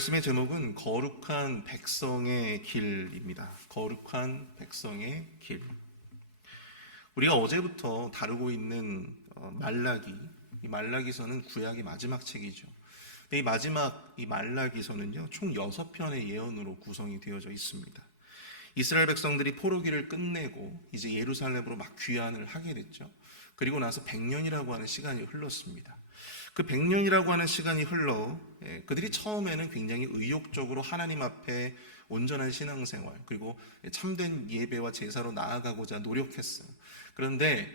말씀의 제목은 거룩한 백성의 길입니다. 거룩한 백성의 길. 우리가 어제부터 다루고 있는 말라기, 이 말라기서는 구약의 마지막 책이죠. 근데 이 마지막 이 말라기서는요, 총 6편의 예언으로 구성이 되어져 있습니다. 이스라엘 백성들이 포로기를 끝내고 이제 예루살렘으로 막 귀환을 하게 됐죠. 그리고 나서 100년이라고 하는 시간이 흘렀습니다. 그 100년이라고 하는 시간이 흘러 그들이 처음에는 굉장히 의욕적으로 하나님 앞에 온전한 신앙생활 그리고 참된 예배와 제사로 나아가고자 노력했어요. 그런데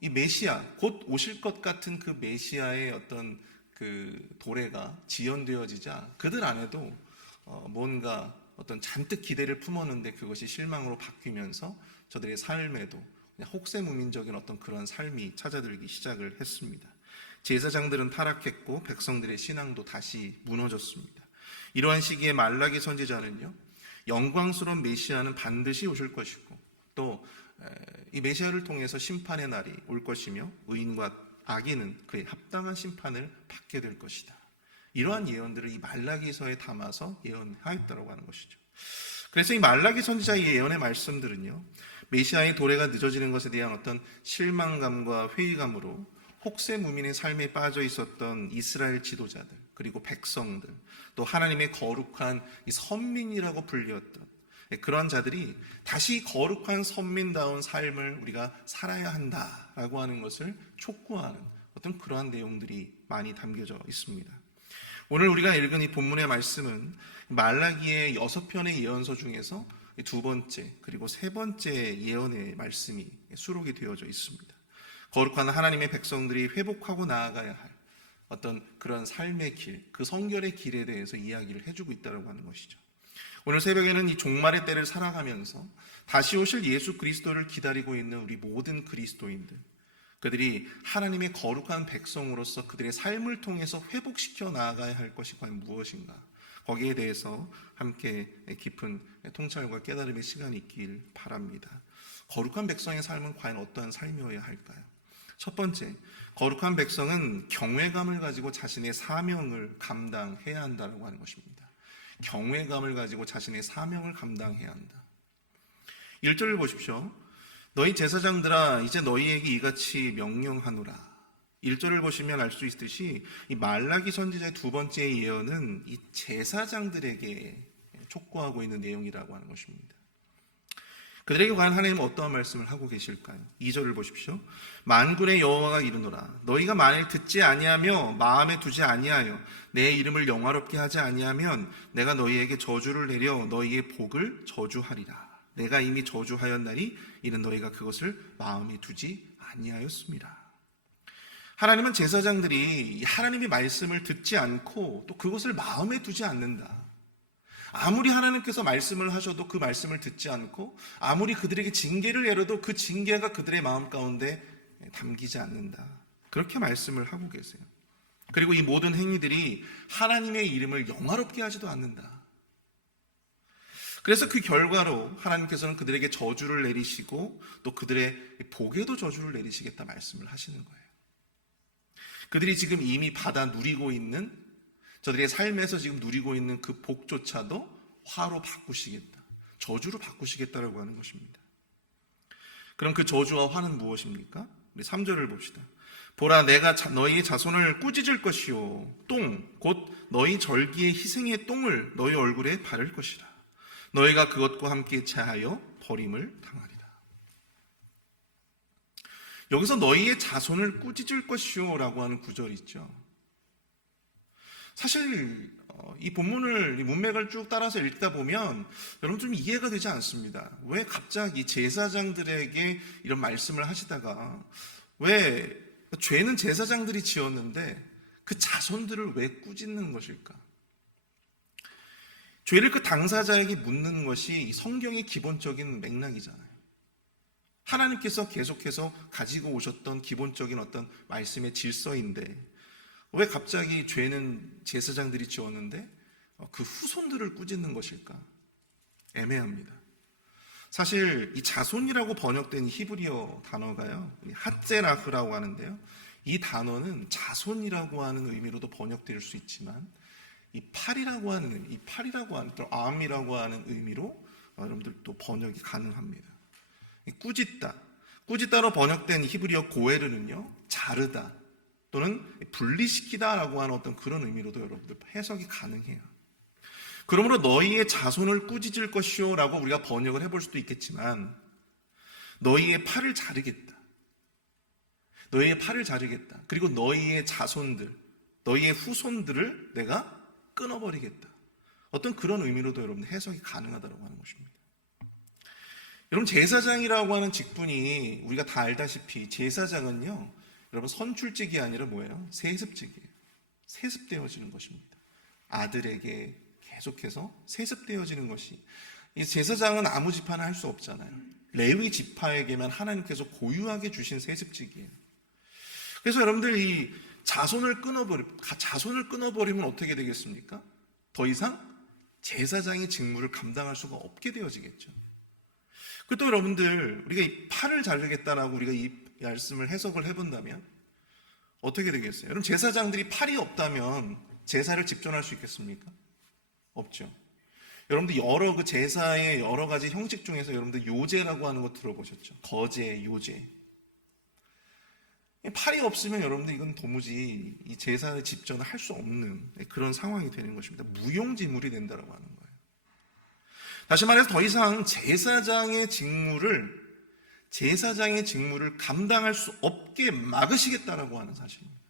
이 메시아, 곧 오실 것 같은 그 메시아의 어떤 그 도래가 지연되어지자 그들 안에도 뭔가 어떤 잔뜩 기대를 품었는데 그것이 실망으로 바뀌면서 저들의 삶에도 그냥 혹세무민적인 어떤 그런 삶이 찾아들기 시작을 했습니다. 제사장들은 타락했고 백성들의 신앙도 다시 무너졌습니다. 이러한 시기에 말라기 선지자는요, 영광스러운 메시아는 반드시 오실 것이고 또 이 메시아를 통해서 심판의 날이 올 것이며 의인과 악인은 그의 합당한 심판을 받게 될 것이다. 이러한 예언들을 이 말라기서에 담아서 예언하였다고 하는 것이죠. 그래서 이 말라기 선지자의 예언의 말씀들은요, 메시아의 도래가 늦어지는 것에 대한 어떤 실망감과 회의감으로 혹세무민의 삶에 빠져 있었던 이스라엘 지도자들, 그리고 백성들, 또 하나님의 거룩한 이 선민이라고 불렸던 그런 자들이 다시 거룩한 선민다운 삶을 우리가 살아야 한다라고 하는 것을 촉구하는 어떤 그러한 내용들이 많이 담겨져 있습니다. 오늘 우리가 읽은 이 본문의 말씀은 말라기의 6편의 예언서 중에서 두 번째 그리고 세 번째 예언의 말씀이 수록이 되어져 있습니다. 거룩한 하나님의 백성들이 회복하고 나아가야 할 어떤 그런 삶의 길, 그 성결의 길에 대해서 이야기를 해주고 있다고 하는 것이죠. 오늘 새벽에는 이 종말의 때를 살아가면서 다시 오실 예수 그리스도를 기다리고 있는 우리 모든 그리스도인들, 그들이 하나님의 거룩한 백성으로서 그들의 삶을 통해서 회복시켜 나아가야 할 것이 과연 무엇인가, 거기에 대해서 함께 깊은 통찰과 깨달음의 시간이 있길 바랍니다. 거룩한 백성의 삶은 과연 어떠한 삶이어야 할까요? 첫 번째, 거룩한 백성은 경외감을 가지고 자신의 사명을 감당해야 한다고 하는 것입니다. 경외감을 가지고 자신의 사명을 감당해야 한다. 1절을 보십시오. 너희 제사장들아, 이제 너희에게 이같이 명령하노라. 1절을 보시면 알 수 있듯이 이 말라기 선지자의 두 번째 예언은 이 제사장들에게 촉구하고 있는 내용이라고 하는 것입니다. 그들에게 과연 하나님은 어떠한 말씀을 하고 계실까요? 2절을 보십시오. 만군의 여호와가 이르노라. 너희가 만일 듣지 아니하며 마음에 두지 아니하여 내 이름을 영화롭게 하지 아니하면 내가 너희에게 저주를 내려 너희의 복을 저주하리라. 내가 이미 저주하였나니 이는 너희가 그것을 마음에 두지 아니하였습니다. 하나님은 제사장들이 하나님의 말씀을 듣지 않고 또 그것을 마음에 두지 않는다. 아무리 하나님께서 말씀을 하셔도 그 말씀을 듣지 않고 아무리 그들에게 징계를 내려도 그 징계가 그들의 마음 가운데 담기지 않는다. 그렇게 말씀을 하고 계세요. 그리고 이 모든 행위들이 하나님의 이름을 영화롭게 하지도 않는다. 그래서 그 결과로 하나님께서는 그들에게 저주를 내리시고 또 그들의 복에도 저주를 내리시겠다 말씀을 하시는 거예요. 그들이 지금 이미 받아 누리고 있는, 저들의 삶에서 지금 누리고 있는 그 복조차도 화로 바꾸시겠다, 저주로 바꾸시겠다라고 하는 것입니다. 그럼 그 저주와 화는 무엇입니까? 우리 3절을 봅시다. 보라, 내가 너희의 자손을 꾸짖을 것이요 똥, 곧 너희 절기의 희생의 똥을 너희 얼굴에 바를 것이라. 너희가 그것과 함께 제하여 버림을 당하리라. 여기서 너희의 자손을 꾸짖을 것이요 라고 하는 구절이 있죠. 사실 이 본문을, 이 문맥을 쭉 따라서 읽다 보면 여러분 좀 이해가 되지 않습니다. 왜 갑자기 제사장들에게 이런 말씀을 하시다가 왜 죄는 제사장들이 지었는데 그 자손들을 왜 꾸짖는 것일까? 죄를 그 당사자에게 묻는 것이 성경의 기본적인 맥락이잖아요. 하나님께서 계속해서 가지고 오셨던 기본적인 어떤 말씀의 질서인데 왜 갑자기 죄는 제사장들이 지었는데 그 후손들을 꾸짖는 것일까? 애매합니다. 사실 이 자손이라고 번역된 히브리어 단어가요, 핫제라흐라고 하는데요, 이 단어는 자손이라고 하는 의미로도 번역될 수 있지만 이 팔이라고 하는 의미, 이 팔이라고 하는 또 암이라고 하는 의미로 여러분들 또 번역이 가능합니다. 꾸짖다로 번역된 히브리어 고에르는요, 자르다 또는 분리시키다라고 하는 어떤 그런 의미로도 여러분들 해석이 가능해요. 그러므로 너희의 자손을 꾸짖을 것이요 라고 우리가 번역을 해볼 수도 있겠지만, 너희의 팔을 자르겠다. 너희의 팔을 자르겠다. 그리고 너희의 자손들, 너희의 후손들을 내가 끊어버리겠다. 어떤 그런 의미로도 여러분 해석이 가능하다고 하는 것입니다. 여러분, 제사장이라고 하는 직분이 우리가 다 알다시피 제사장은요, 여러분 선출직이 아니라 뭐예요? 세습직이에요. 세습되어지는 것입니다. 아들에게 계속해서 세습되어지는 것이, 이 제사장은 아무 지파나 할 수 없잖아요. 레위 지파에게만 하나님께서 고유하게 주신 세습직이에요. 그래서 여러분들 이 자손을 끊어버리면 어떻게 되겠습니까? 더 이상 제사장의 직무를 감당할 수가 없게 되어지겠죠. 그리고 또 여러분들, 우리가 이 팔을 자르겠다라고 우리가 이 말씀을 해석을 해본다면 어떻게 되겠어요? 여러분, 제사장들이 팔이 없다면 제사를 집전할 수 있겠습니까? 없죠. 여러분들 여러 그 제사의 여러 가지 형식 중에서 여러분들 요제라고 하는 거 들어보셨죠? 거제, 요제. 팔이 없으면 여러분들 이건 도무지 이 제사의 집전을 할 수 없는 그런 상황이 되는 것입니다. 무용지물이 된다라고 하는 거예요. 다시 말해서 더 이상 제사장의 직무를 감당할 수 없게 막으시겠다라고 하는 사실입니다.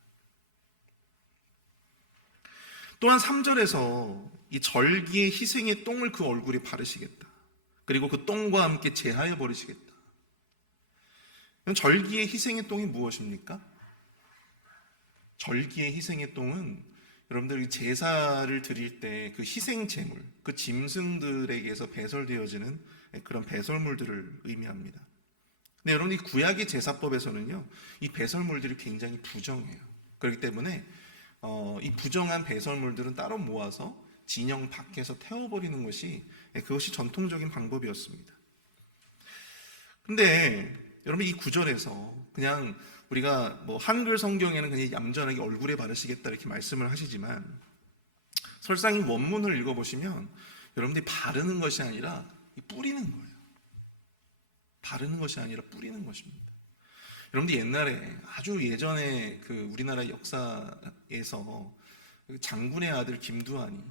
또한 3절에서 이 절기의 희생의 똥을 그 얼굴에 바르시겠다. 그리고 그 똥과 함께 제하여 버리시겠다. 절기의 희생의 똥이 무엇입니까? 절기의 희생의 똥은 여러분들이 제사를 드릴 때 그 희생 제물, 그 짐승들에게서 배설되어지는 그런 배설물들을 의미합니다. 근데 여러분, 이 구약의 제사법에서는요, 이 배설물들이 굉장히 부정해요. 그렇기 때문에 이 부정한 배설물들은 따로 모아서 진영 밖에서 태워버리는 것이, 그것이 전통적인 방법이었습니다. 근데 여러분, 이 구절에서 그냥 우리가 뭐 한글 성경에는 그냥 얌전하게 얼굴에 바르시겠다 이렇게 말씀을 하시지만, 설사 이 원문을 읽어보시면 여러분들이 바르는 것이 아니라 뿌리는 거예요. 바르는 것이 아니라 뿌리는 것입니다. 여러분들 옛날에, 아주 예전에 그 우리나라 역사에서 장군의 아들 김두한이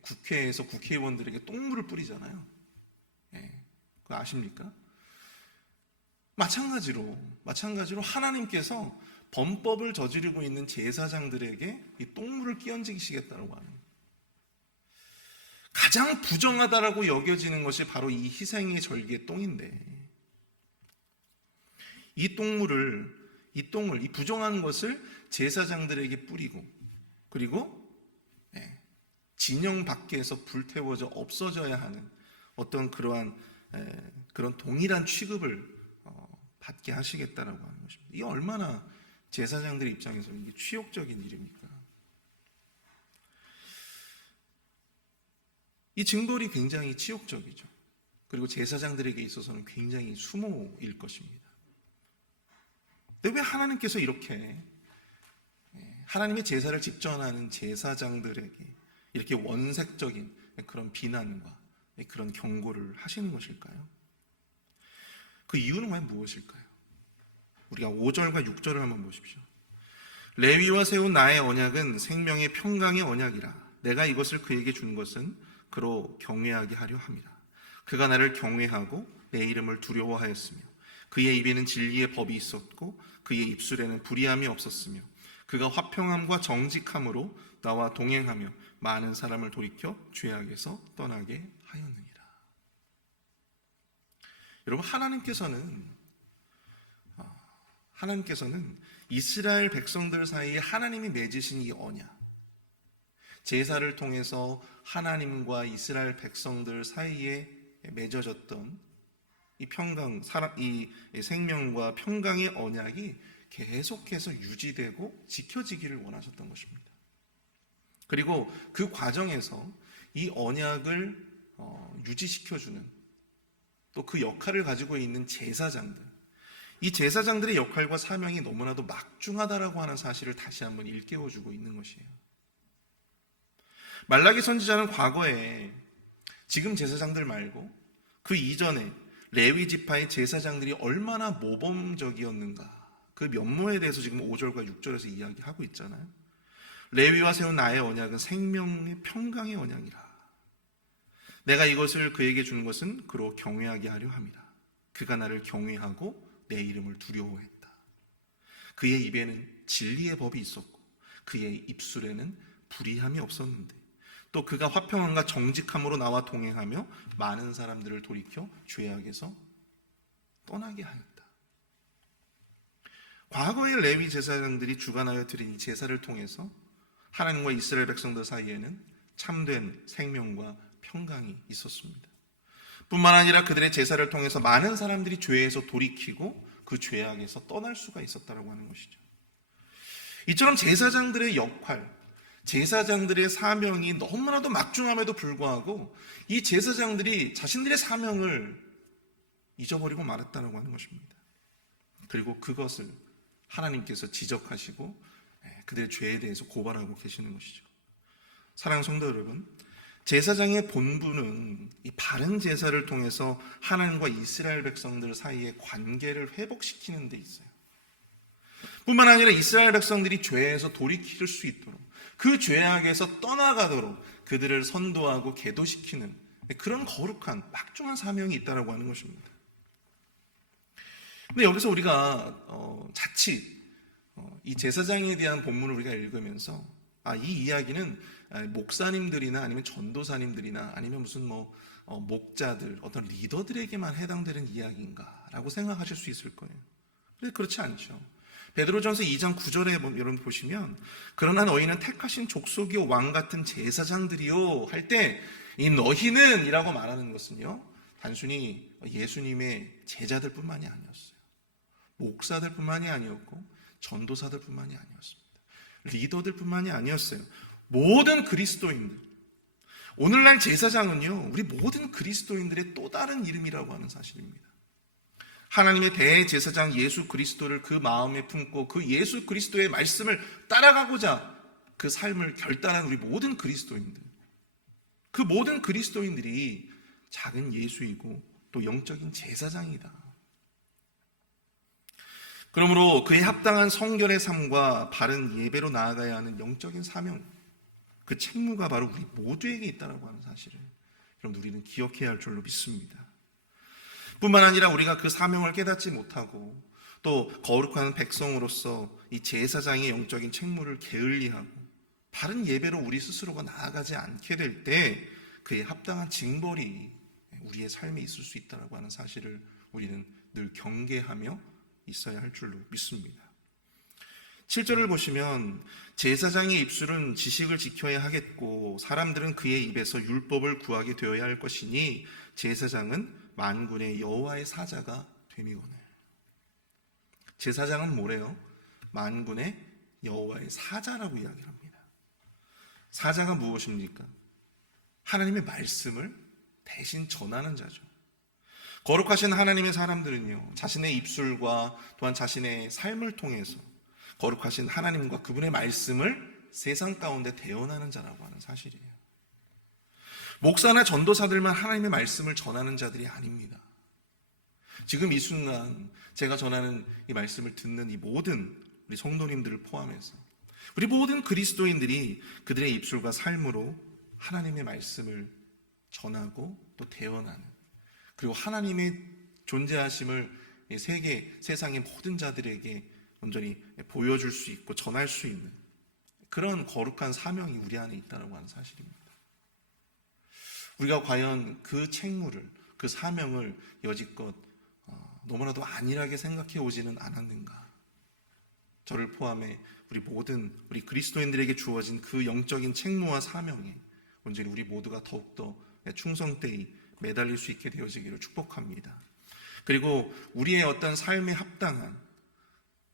국회에서 국회의원들에게 똥물을 뿌리잖아요. 그거 아십니까? 마찬가지로 하나님께서 범법을 저지르고 있는 제사장들에게 이 똥물을 끼얹으시겠다고 하는, 가장 부정하다라고 여겨지는 것이 바로 이 희생의 절기의 똥인데, 이 부정한 것을 제사장들에게 뿌리고, 그리고 진영 밖에서 불태워져 없어져야 하는 어떤 그런 동일한 취급을 받게 하시겠다라고 하는 것입니다. 이게 얼마나 제사장들 입장에서는 이게 치욕적인 일입니까? 이 징벌이 굉장히 치욕적이죠. 그리고 제사장들에게 있어서는 굉장히 수모일 것입니다. 근데 왜 하나님께서 이렇게 하나님의 제사를 집전하는 제사장들에게 이렇게 원색적인 그런 비난과 그런 경고를 하시는 것일까요? 그 이유는 과연 무엇일까요? 우리가 5절과 6절을 한번 보십시오. 레위와 세운 나의 언약은 생명의 평강의 언약이라. 내가 이것을 그에게 준 것은 그로 경외하게 하려 함이라. 그가 나를 경외하고 내 이름을 두려워하였으며 그의 입에는 진리의 법이 있었고 그의 입술에는 불의함이 없었으며 그가 화평함과 정직함으로 나와 동행하며 많은 사람을 돌이켜 죄악에서 떠나게 하였느니라. 여러분, 하나님께서는 이스라엘 백성들 사이에 하나님이 맺으신 이 언약, 제사를 통해서 하나님과 이스라엘 백성들 사이에 맺어졌던 이 생명과 평강의 언약이 계속해서 유지되고 지켜지기를 원하셨던 것입니다. 그리고 그 과정에서 이 언약을 유지시켜주는, 또 그 역할을 가지고 있는 제사장들, 이 제사장들의 역할과 사명이 너무나도 막중하다라고 하는 사실을 다시 한번 일깨워주고 있는 것이에요. 말라기 선지자는 과거에 지금 제사장들 말고 그 이전에 레위 지파의 제사장들이 얼마나 모범적이었는가, 그 면모에 대해서 지금 5절과 6절에서 이야기하고 있잖아요. 레위와 세운 나의 언약은 생명의 평강의 언약이라. 내가 이것을 그에게 주는 것은 그로 경외하게 하려 함이라. 그가 나를 경외하고 내 이름을 두려워했다. 그의 입에는 진리의 법이 있었고 그의 입술에는 불의함이 없었는데 또 그가 화평함과 정직함으로 나와 동행하며 많은 사람들을 돌이켜 죄악에서 떠나게 하였다. 과거의 레위 제사장들이 주관하여 드린 이 제사를 통해서 하나님과 이스라엘 백성들 사이에는 참된 생명과 평강이 있었습니다. 뿐만 아니라 그들의 제사를 통해서 많은 사람들이 죄에서 돌이키고 그 죄악에서 떠날 수가 있었다고 하는 것이죠. 이처럼 제사장들의 역할, 제사장들의 사명이 너무나도 막중함에도 불구하고 이 제사장들이 자신들의 사명을 잊어버리고 말았다고 하는 것입니다. 그리고 그것을 하나님께서 지적하시고 그들의 죄에 대해서 고발하고 계시는 것이죠. 사랑하는 성도 여러분, 제사장의 본분은 이 바른 제사를 통해서 하나님과 이스라엘 백성들 사이의 관계를 회복시키는 데 있어요. 뿐만 아니라 이스라엘 백성들이 죄에서 돌이킬 수 있도록, 그 죄악에서 떠나가도록 그들을 선도하고 계도시키는 그런 거룩한 막중한 사명이 있다고 하는 것입니다. 근데 여기서 우리가 자칫 이 제사장에 대한 본문을 우리가 읽으면서 이 이야기는 목사님들이나 아니면 전도사님들이나 아니면 무슨 목자들, 어떤 리더들에게만 해당되는 이야기인가라고 생각하실 수 있을 거예요. 근데 그렇지 않죠. 베드로전서 2장 9절에 여러분 보시면 그러나 너희는 택하신 족속이요 왕 같은 제사장들이요 할 때 이 너희는 이라고 말하는 것은요, 단순히 예수님의 제자들 뿐만이 아니었어요. 목사들 뿐만이 아니었고 전도사들 뿐만이 아니었습니다. 리더들 뿐만이 아니었어요. 모든 그리스도인들, 오늘날 제사장은요 우리 모든 그리스도인들의 또 다른 이름이라고 하는 사실입니다. 하나님의 대제사장 예수 그리스도를 그 마음에 품고 그 예수 그리스도의 말씀을 따라가고자 그 삶을 결단한 우리 모든 그리스도인들, 그 모든 그리스도인들이 작은 예수이고 또 영적인 제사장이다. 그러므로 그에 합당한 성결의 삶과 바른 예배로 나아가야 하는 영적인 사명, 그 책무가 바로 우리 모두에게 있다고 하는 사실을 여러분 우리는 기억해야 할 줄로 믿습니다. 뿐만 아니라 우리가 그 사명을 깨닫지 못하고 또 거룩한 백성으로서 이 제사장의 영적인 책무를 게을리하고 바른 예배로 우리 스스로가 나아가지 않게 될 때 그에 합당한 징벌이 우리의 삶에 있을 수 있다고 하는 사실을 우리는 늘 경계하며 있어야 할 줄로 믿습니다. 7절을 보시면 제사장의 입술은 지식을 지켜야 하겠고 사람들은 그의 입에서 율법을 구하게 되어야 할 것이니 제사장은 만군의 여호와의 사자가 됨이거늘. 제사장은 뭐래요? 만군의 여호와의 사자라고 이야기를 합니다. 사자가 무엇입니까? 하나님의 말씀을 대신 전하는 자죠. 거룩하신 하나님의 사람들은요 자신의 입술과 또한 자신의 삶을 통해서 거룩하신 하나님과 그분의 말씀을 세상 가운데 대언하는 자라고 하는 사실이에요. 목사나 전도사들만 하나님의 말씀을 전하는 자들이 아닙니다. 지금 이 순간 제가 전하는 이 말씀을 듣는 이 모든 우리 성도님들을 포함해서 우리 모든 그리스도인들이 그들의 입술과 삶으로 하나님의 말씀을 전하고 또 대언하는, 그리고 하나님의 존재하심을 세상의 모든 자들에게 온전히 보여줄 수 있고 전할 수 있는 그런 거룩한 사명이 우리 안에 있다고 하는 사실입니다. 우리가 과연 그 책무를, 그 사명을 여지껏 너무나도 안일하게 생각해 오지는 않았는가? 저를 포함해 우리 모든 우리 그리스도인들에게 주어진 그 영적인 책무와 사명에 온전히 우리 모두가 더욱더 충성되이 매달릴 수 있게 되어지기를 축복합니다. 그리고 우리의 어떤 삶에 합당한,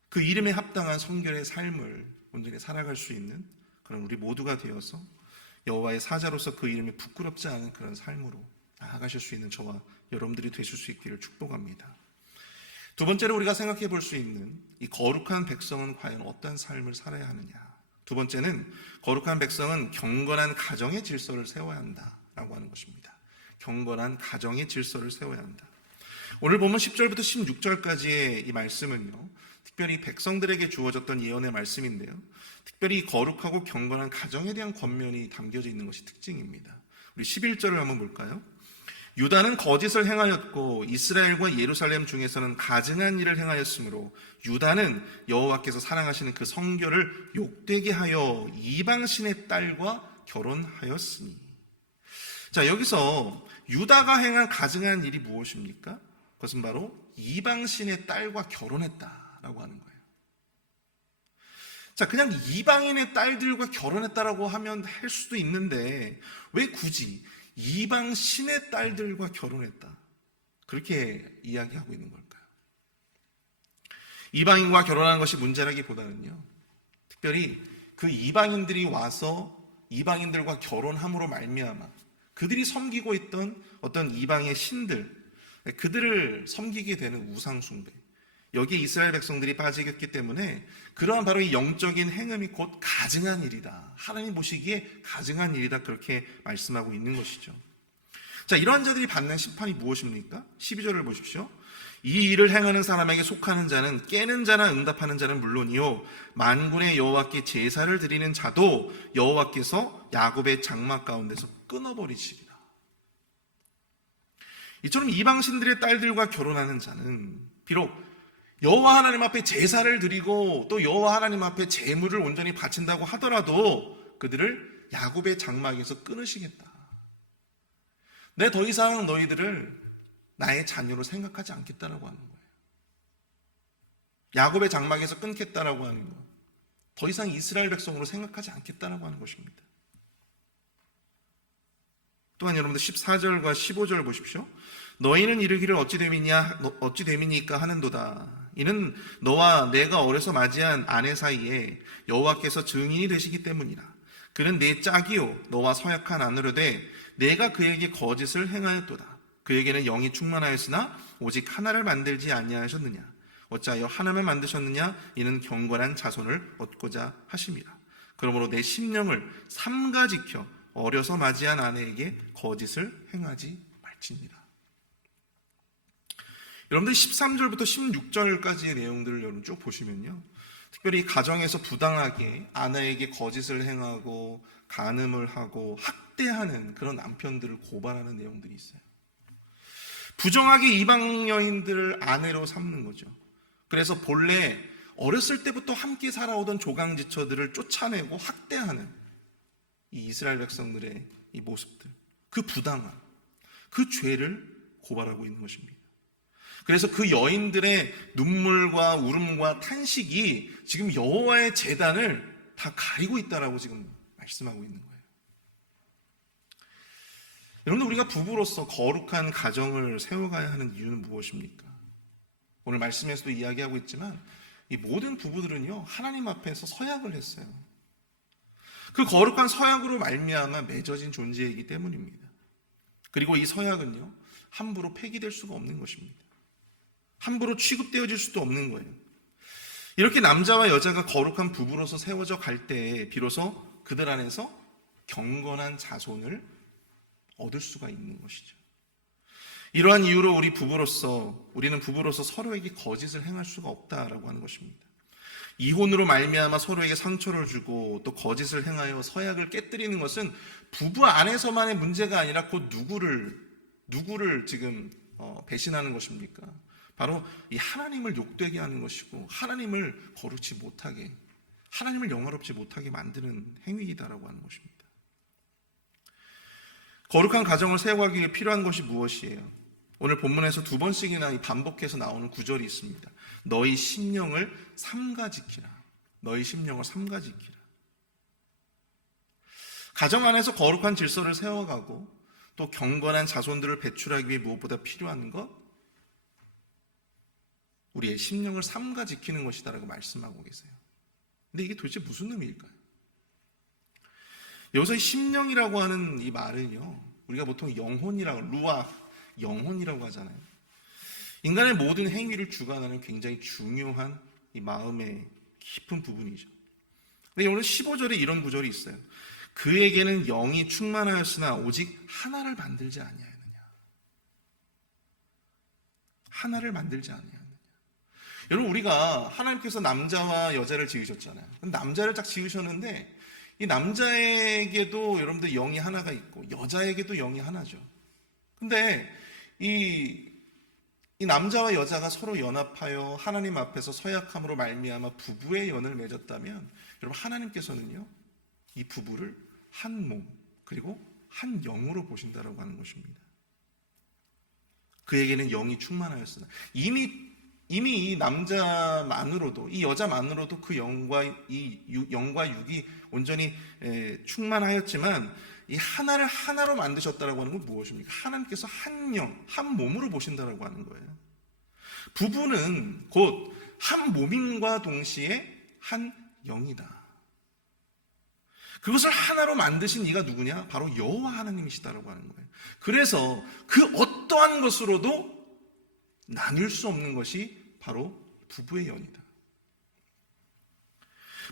그 이름에 합당한 성결의 삶을 온전히 살아갈 수 있는 그런 우리 모두가 되어서 여호와의 사자로서 그 이름이 부끄럽지 않은 그런 삶으로 나아가실 수 있는 저와 여러분들이 되실 수 있기를 축복합니다. 두 번째로 우리가 생각해 볼 수 있는 이 거룩한 백성은 과연 어떤 삶을 살아야 하느냐? 두 번째는 거룩한 백성은 경건한 가정의 질서를 세워야 한다라고 하는 것입니다. 경건한 가정의 질서를 세워야 한다. 오늘 보면 10절부터 16절까지의 이 말씀은요, 특별히 백성들에게 주어졌던 예언의 말씀인데요, 특별히 거룩하고 경건한 가정에 대한 권면이 담겨져 있는 것이 특징입니다. 우리 11절을 한번 볼까요? 유다는 거짓을 행하였고 이스라엘과 예루살렘 중에서는 가증한 일을 행하였으므로 유다는 여호와께서 사랑하시는 그 성결을 욕되게 하여 이방신의 딸과 결혼하였으니. 자, 여기서 유다가 행한 가증한 일이 무엇입니까? 그것은 바로 이방신의 딸과 결혼했다라고 하는 거예요. 자, 그냥 이방인의 딸들과 결혼했다라고 하면 할 수도 있는데 왜 굳이 이방 신의 딸들과 결혼했다, 그렇게 이야기하고 있는 걸까요? 이방인과 결혼하는 것이 문제라기보다는요, 특별히 그 이방인들이 와서 이방인들과 결혼함으로 말미암아 그들이 섬기고 있던 어떤 이방의 신들, 그들을 섬기게 되는 우상 숭배, 여기에 이스라엘 백성들이 빠지겠기 때문에 그러한 바로 이 영적인 행음이 곧 가증한 일이다, 하나님 보시기에 가증한 일이다, 그렇게 말씀하고 있는 것이죠. 자, 이러한 자들이 받는 심판이 무엇입니까? 12절을 보십시오. 이 일을 행하는 사람에게 속하는 자는 깨는 자나 응답하는 자는 물론이요 만군의 여호와께 제사를 드리는 자도 여호와께서 야곱의 장막 가운데서 끊어버리시리라. 이처럼 이방신들의 딸들과 결혼하는 자는 비록 여호와 하나님 앞에 제사를 드리고 또 여호와 하나님 앞에 제물을 온전히 바친다고 하더라도 그들을 야곱의 장막에서 끊으시겠다. 내 더 이상 너희들을 나의 자녀로 생각하지 않겠다라고 하는 거예요. 야곱의 장막에서 끊겠다라고 하는 거, 더 이상 이스라엘 백성으로 생각하지 않겠다라고 하는 것입니다. 또한 여러분들 14절과 15절 보십시오. 너희는 이르기를 어찌 됨이니까 하는도다. 이는 너와 내가 어려서 맞이한 아내 사이에 여호와께서 증인이 되시기 때문이라. 그는 내 짝이요 너와 서약한 아내로되 내가 그에게 거짓을 행하였도다. 그에게는 영이 충만하였으나 오직 하나를 만들지 아니하셨느냐. 어찌하여 하나만 만드셨느냐. 이는 경건한 자손을 얻고자 하심이라. 그러므로 내 심령을 삼가 지켜 어려서 맞이한 아내에게 거짓을 행하지 말지니라. 여러분들 13절부터 16절까지의 내용들을 여러분 쭉 보시면요, 특별히 가정에서 부당하게 아내에게 거짓을 행하고 간음을 하고 학대하는 그런 남편들을 고발하는 내용들이 있어요. 부정하게 이방 여인들을 아내로 삼는 거죠. 그래서 본래 어렸을 때부터 함께 살아오던 조강지처들을 쫓아내고 학대하는 이 이스라엘 백성들의 이 모습들, 그 부당함, 그 죄를 고발하고 있는 것입니다. 그래서 그 여인들의 눈물과 울음과 탄식이 지금 여호와의 제단을 다 가리고 있다라고 지금 말씀하고 있는 거예요. 여러분, 우리가 부부로서 거룩한 가정을 세워가야 하는 이유는 무엇입니까? 오늘 말씀에서도 이야기하고 있지만 이 모든 부부들은요, 하나님 앞에서 서약을 했어요. 그 거룩한 서약으로 말미암아 맺어진 존재이기 때문입니다. 그리고 이 서약은요, 함부로 폐기될 수가 없는 것입니다. 함부로 취급되어질 수도 없는 거예요. 이렇게 남자와 여자가 거룩한 부부로서 세워져 갈 때 비로소 그들 안에서 경건한 자손을 얻을 수가 있는 것이죠. 이러한 이유로 우리는 부부로서 서로에게 거짓을 행할 수가 없다라고 하는 것입니다. 이혼으로 말미암아 서로에게 상처를 주고 또 거짓을 행하여 서약을 깨뜨리는 것은 부부 안에서만의 문제가 아니라 곧 누구를 지금 배신하는 것입니까? 바로 이 하나님을 욕되게 하는 것이고 하나님을 거룩지 못하게, 하나님을 영화롭지 못하게 만드는 행위이다라고 하는 것입니다. 거룩한 가정을 세워가기 위해 필요한 것이 무엇이에요? 오늘 본문에서 두 번씩이나 반복해서 나오는 구절이 있습니다. 너희 심령을 삼가지키라. 너희 심령을 삼가지키라. 가정 안에서 거룩한 질서를 세워가고 또 경건한 자손들을 배출하기 위해 무엇보다 필요한 것, 우리의 심령을 삼가지키는 것이다라고 말씀하고 계세요. 근데 이게 도대체 무슨 의미일까요? 여기서 심령이라고 하는 이 말은요, 우리가 보통 영혼이라고, 영혼이라고 하잖아요. 인간의 모든 행위를 주관하는 굉장히 중요한 이 마음의 깊은 부분이죠. 근데 오늘 15절에 이런 구절이 있어요. 그에게는 영이 충만하였으나 오직 하나를 만들지 아니하였느냐. 하나를 만들지 아니하였느냐. 여러분, 우리가 하나님께서 남자와 여자를 지으셨잖아요. 남자를 딱 지으셨는데 이 남자에게도 여러분들 영이 하나가 있고 여자에게도 영이 하나죠. 근데 이 남자와 여자가 서로 연합하여 하나님 앞에서 서약함으로 말미암아 부부의 연을 맺었다면 여러분, 하나님께서는요 이 부부를 한 몸 그리고 한 영으로 보신다라고 하는 것입니다. 그에게는 영이 충만하였으나 이미 이 남자만으로도 이 여자만으로도 그 영과 육이 온전히 충만하였지만 이 하나를 하나로 만드셨다라고 하는 건 무엇입니까? 하나님께서 한 영, 한 몸으로 보신다라고 하는 거예요. 부부는 곧 한 몸인과 동시에 한 영이다. 그것을 하나로 만드신 이가 누구냐? 바로 여호와 하나님이시다라고 하는 거예요. 그래서 그 어떠한 것으로도 나눌 수 없는 것이 바로 부부의 연이다.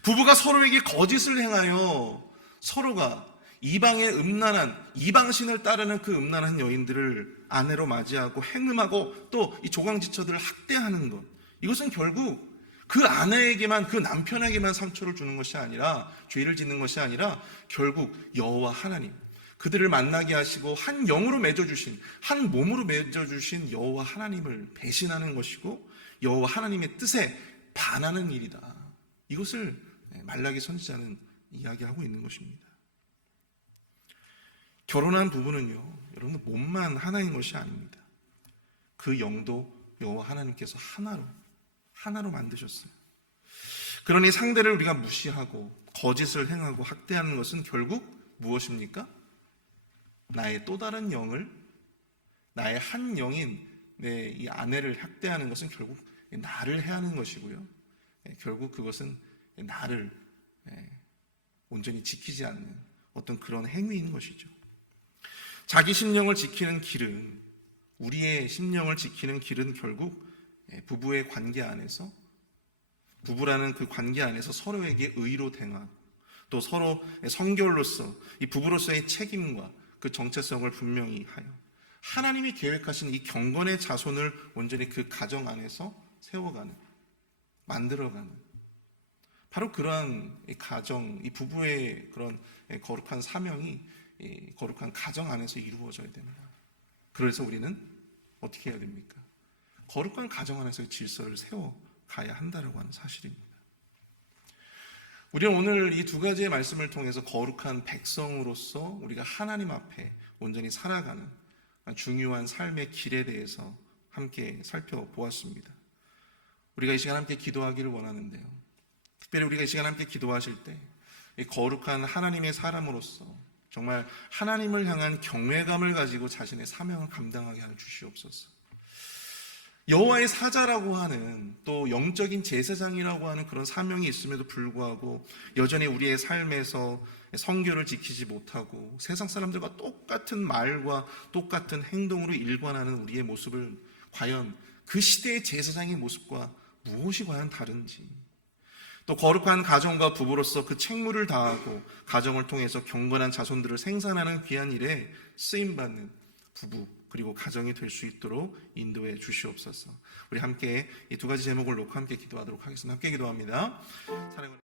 부부가 서로에게 거짓을 행하여 서로가 이방의 음란한 이방신을 따르는 그 음란한 여인들을 아내로 맞이하고 행음하고 또 이 조강지처들을 학대하는 것, 이것은 결국 그 아내에게만, 그 남편에게만 상처를 주는 것이 아니라, 죄를 짓는 것이 아니라 결국 여호와 하나님, 그들을 만나게 하시고 한 영으로 맺어주신, 한 몸으로 맺어주신 여호와 하나님을 배신하는 것이고 여호와 하나님의 뜻에 반하는 일이다. 이것을 말라기 선지자는 이야기하고 있는 것입니다. 결혼한 부부는요, 여러분, 몸만 하나인 것이 아닙니다. 그 영도 여호와 하나님께서 하나로 만드셨어요. 그러니 상대를 우리가 무시하고 거짓을 행하고 학대하는 것은 결국 무엇입니까? 나의 또 다른 영을, 나의 한 영인 내 이 아내를 학대하는 것은 결국 나를 해하는 것이고요. 결국 그것은 나를 온전히 지키지 않는 어떤 그런 행위인 것이죠. 자기 심령을 지키는 길은, 우리의 심령을 지키는 길은 결국 부부의 관계 안에서, 부부라는 그 관계 안에서 서로에게 의로 행하고 또 서로 성결로서 이 부부로서의 책임과 그 정체성을 분명히 하여 하나님이 계획하신 이 경건의 자손을 온전히 그 가정 안에서 세워가는, 만들어가는, 바로 그러한 이 가정, 이 부부의 그런 거룩한 사명이 이 거룩한 가정 안에서 이루어져야 됩니다. 그래서 우리는 어떻게 해야 됩니까? 거룩한 가정 안에서의 질서를 세워가야 한다라고 하는 사실입니다. 우리는 오늘 이 두 가지의 말씀을 통해서 거룩한 백성으로서 우리가 하나님 앞에 온전히 살아가는 중요한 삶의 길에 대해서 함께 살펴보았습니다. 우리가 이 시간 함께 기도하기를 원하는데요, 특별히 우리가 이 시간 함께 기도하실 때 이 거룩한 하나님의 사람으로서 정말 하나님을 향한 경외감을 가지고 자신의 사명을 감당하게 하여 주시옵소서. 여호와의 사자라고 하는, 또 영적인 제사장이라고 하는 그런 사명이 있음에도 불구하고 여전히 우리의 삶에서 성결을 지키지 못하고 세상 사람들과 똑같은 말과 똑같은 행동으로 일관하는 우리의 모습을, 과연 그 시대의 제사장의 모습과 무엇이 과연 다른지, 또 거룩한 가정과 부부로서 그 책무를 다하고 가정을 통해서 경건한 자손들을 생산하는 귀한 일에 쓰임받는 부부 그리고 가정이 될 수 있도록 인도해 주시옵소서. 우리 함께 이 두 가지 제목을 놓고 함께 기도하도록 하겠습니다. 함께 기도합니다. 사랑하는